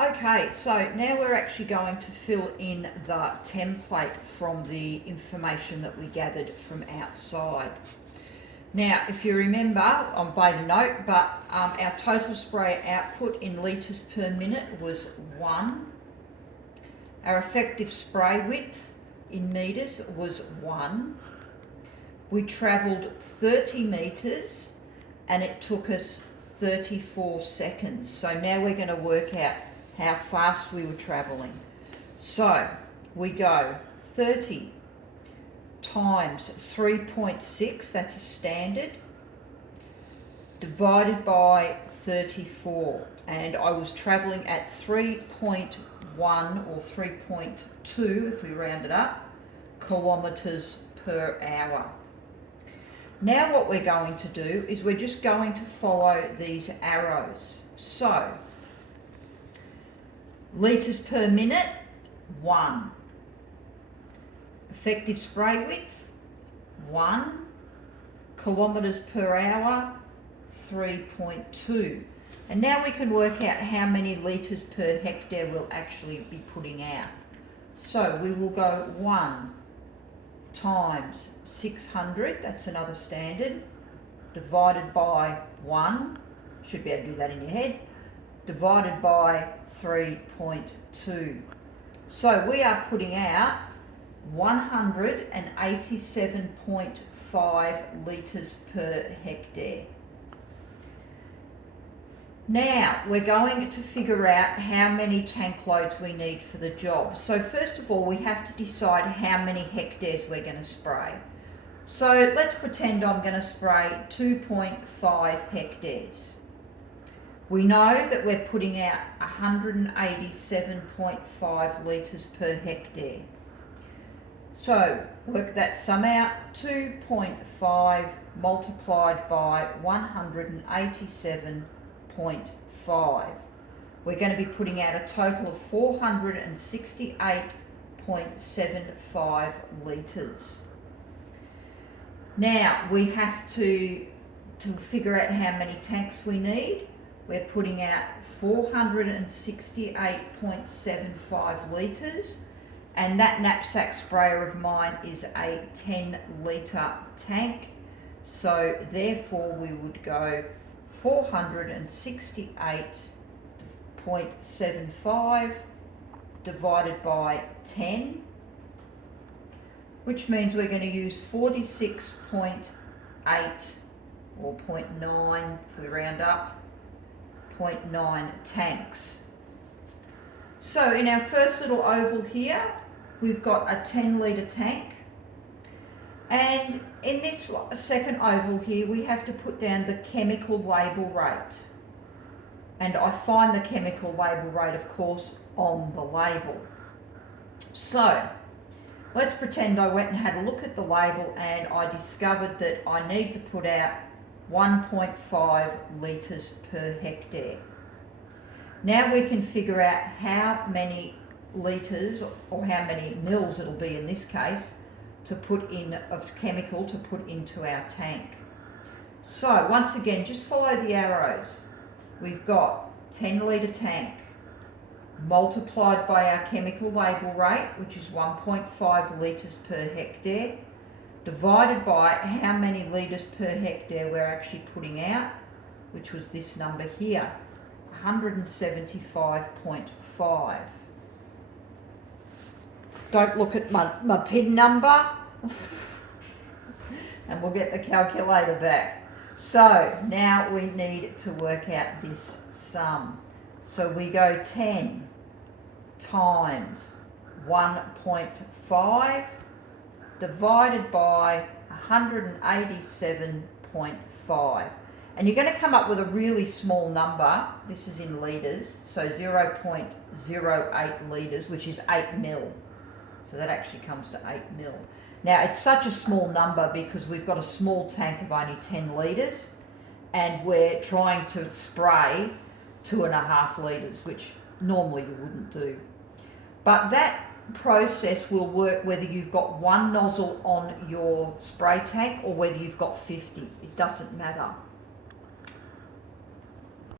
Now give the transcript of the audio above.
Okay, so now we're actually going to fill in the template from the information that we gathered from outside. Now, if you remember, on beta note, but our total spray output in litres per minute was 1. Our effective spray width in metres was 1. We travelled 30 metres and it took us 34 seconds. So now we're going to work out how fast we were travelling. So we go 30 times 3.6, that's a standard, divided by 34. And I was travelling at 3.1 or 3.2, if we round it up, kilometres per hour. Now what we're going to do is we're just going to follow these arrows. So, litres per minute, 1. Effective spray width, 1. Kilometres per hour, 3.2. And now we can work out how many litres per hectare we'll actually be putting out. So we will go 1 times 600, that's another standard, divided by 1, should be able to do that in your head, divided by 3.2. So we are putting out 187.5 litres per hectare. Now we're going to figure out how many tank loads we need for the job. So first of all, we have to decide how many hectares we're going to spray. So let's pretend I'm going to spray 2.5 hectares. We know that we're putting out 187.5 litres per hectare. So work that sum out, 2.5 multiplied by 187.5. We're going to be putting out a total of 468.75 litres. Now we have to figure out how many tanks we need. We're putting out 468.75 litres, and that knapsack sprayer of mine is a 10 litre tank. So therefore we would go 468.75 divided by 10, which means we're going to use 46.8 or 0.9, if we round up, 0.9 tanks. So in our first little oval here, we've got a 10 litre tank. And in this second oval here, we have to put down the chemical label rate. And I find the chemical label rate, of course, on the label. So, let's pretend I went and had a look at the label and I discovered that I need to put out 1.5 litres per hectare. Now we can figure out how many litres, or how many mils it'll be in this case, to put in of chemical to put into our tank. So once again, just follow the arrows. We've got 10 litre tank multiplied by our chemical label rate, which is 1.5 litres per hectare, divided by how many litres per hectare we're actually putting out, which was this number here, 175.5. Don't look at my PIN number and we'll get the calculator back. So now we need to work out this sum. So we go 10 times 1.5 divided by 187.5. And you're going to come up with a really small number. This is in litres, so 0.08 litres, which is 8 mil. So that actually comes to 8 mil. Now it's such a small number because we've got a small tank of only 10 litres and we're trying to spray 2.5 litres, which normally you wouldn't do. But that process will work whether you've got one nozzle on your spray tank or whether you've got 50. It doesn't matter.